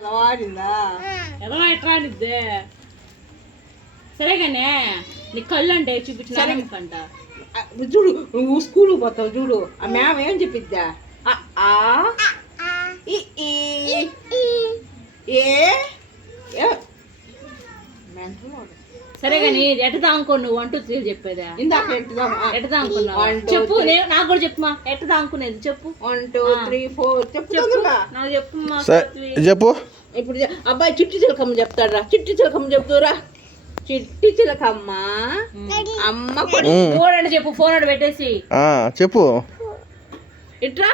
ఎదవా ఎట్లా అనిద్దే సరేగానే నీ కళ్ళు అంటే చూపించాలంట చూడు నువ్వు స్కూల్కి పోతావు చూడు ఆ మ్యామ్ ఏం చెప్పిద్దా సరే కానీ ఎట దాంకో నువ్వు 1 2 3 చెప్పేదా ఇందాక ఎట దాంకున్నావు చెప్పు నాకు కూడా చెప్పుమా ఎట దాంకునేది చెప్పు 1 2 3 4 చెప్పు నాకు చెప్పుమా చెప్పు ఇప్పుడు అబ్బాయి చిట్టి చిలకమ్మ చెప్తాడా చిట్టి చిలకమ్మ చెప్తురా చిట్టి చిలకమ్మ అమ్మ ఫోన్ అంటే చెప్పు ఫోన్ అంటే పెట్టేసి చెప్పు ఇట్రా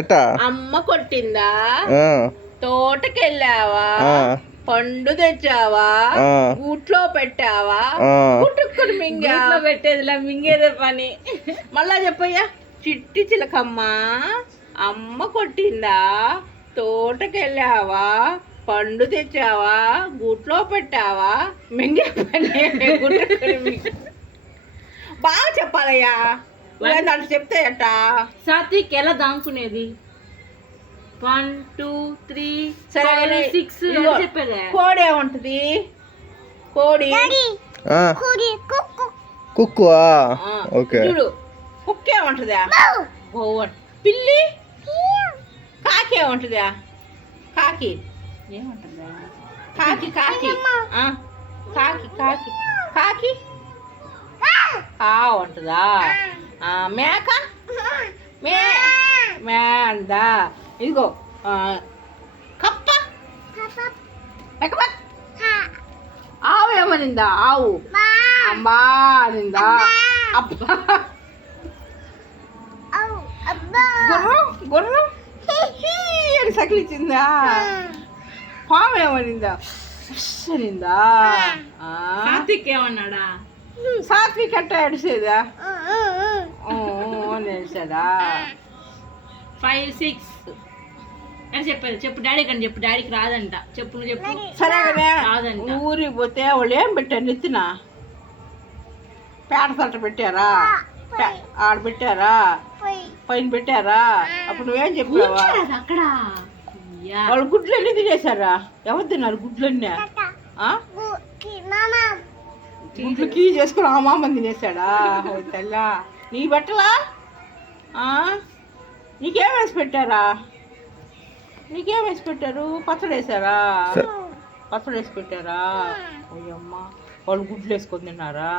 ఎట్టా అమ్మ కొట్టిందా తోటకెళ్ళావా పండు తెచ్చావా గూట్లో పెట్టావా గుట్టుకుని మింగా పెట్టేదిలా మింగేదే పని మళ్ళా చెప్పయ్యా చిట్టి చిలకమ్మ అమ్మ కొట్టిందా తోటకెళ్ళావా పండు తెచ్చావా గూట్లో పెట్టావా మింగే పని బాగా చెప్పాలయ్యా దాంట్లో చెప్తే అట్ట సాత్విక్ ఎలా దాంకునేది 1 2 3 4 6 చెప్పేదే కోడి ఏముంటది కోడి కుక్కు ఓకే చూడు కుక్క ఏముంటదా పిల్లి కాకి ఏముంటదా కాకి ఏమంటుందా కాకి కాకి కాకి కాకి కాకి ఉంటుందా మేక మే అందా ఇదిగో కప్ప ఆవు ఏమనిందా ఆవు అమ్మా అనిందా అబ్బా గుర్రం గుర్రం అని సకిలిచ్చిందా పాము ఏమనిందా అనిందా సాత్విక్ ఏమన్నాడా సాత్విక్ అట్ట ఎడిసేదా నడిచాడా 5 6 అని చెప్పారు చెప్పు డాడీ కానీ చెప్పు డాడీకి రాదంట చెప్పు నువ్వు చెప్పు సరేగానే రాదంట ఊరికి పోతే వాళ్ళు ఏం పెట్టారు నెత్తిన పేట తట్ట పెట్టారా ఆడ పెట్టారా పైన పెట్టారా అప్పుడు నువ్వేం చెప్పావా అక్కడ వాళ్ళు గుడ్లు అన్నీ తినేసారా ఎవరు తిన్నారు గుడ్లన్నీ గుడ్లు కీ చేసుకుని ఆ మామని తినేసాడా తెల్లా నీ బట్టలా నీకేం వేసి పెట్టారా నీకేం వేసి పెట్టారు పచ్చడి వేసారా పచ్చడి వేసి పెట్టారా అయ్యమ్మ వాళ్ళు గుడ్లు వేసుకొని తిన్నారా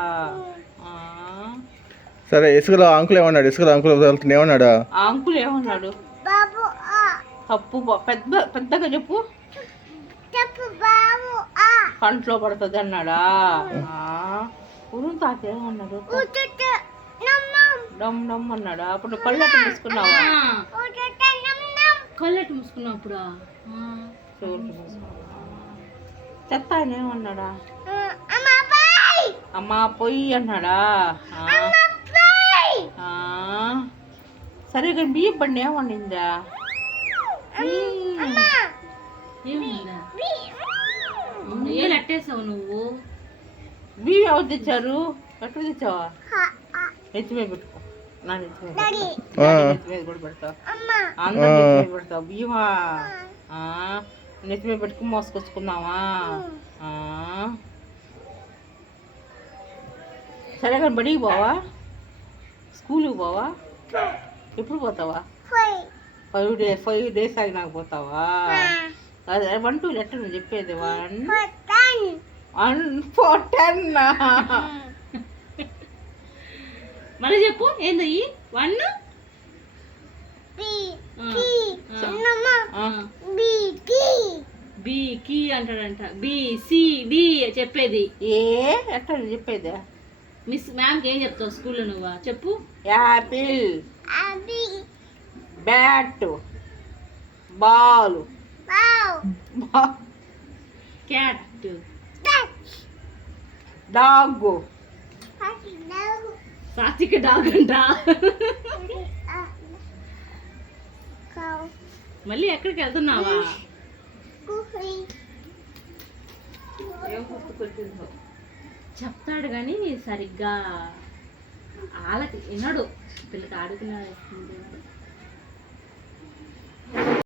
సరే ఇసుకలో అంకుల్ ఏమన్నాడు ఇసుకలో అంకుల్ వెళ్తున్నా ఏమన్నాడు ఆ అంకుల్ ఏమన్నాడు తప్పు పెద్దగా చెప్పు కంట్లో పడుతుంది అన్నాడా ఉరుం తాత ఏమన్నాడు డమ్ డమ్ అన్నాడా అప్పుడు కళ్ళట్టు మూసుకున్నావా కళ్ళట్టు మూసుకున్నప్పుడు చెత్త ఆయన ఏమన్నాడా అమ్మా పొయ్యి అన్నాడా సరే కానీ బియ్యం బండి ఏమనిందా ఏలు అట్టేసావు నువ్వు బియ్యం ఎవరు తెచ్చారు ఎట్లా తెచ్చావా నెత్తి మీద పెట్టుకో నా నెత్తి మీద కూడా పెడతావు అందరు నెత్తి మీద పెడతావు బియ్యమా నెత్తి మీద పెట్టుకుని మోసుకొచ్చుకుందామా సరే కానీ బడికి పోవా స్కూల్కి పోవా ఎప్పుడు పోతావా 5 days ఆగినాక పోతావా అదే 1 2 లెటర్ నువ్వు చెప్పేది 1 4 10 మళ్ళీ చెప్పు ఏంది 1 బి కి అంటాడంట బి సి డి చెప్పేది ఎట్లా చెప్పేది మిస్ మ్యామ్కి ఏం చెప్తావు స్కూల్లో నువ్వు చెప్పు Apple bat ball cat dog సాత్విక డాగ్ అంట మళ్ళీ ఎక్కడికి వెళ్తున్నావా చెప్తాడు కానీ సరిగ్గా వాళ్ళకి వినడు పిల్లకి ఆడుకున్నాడు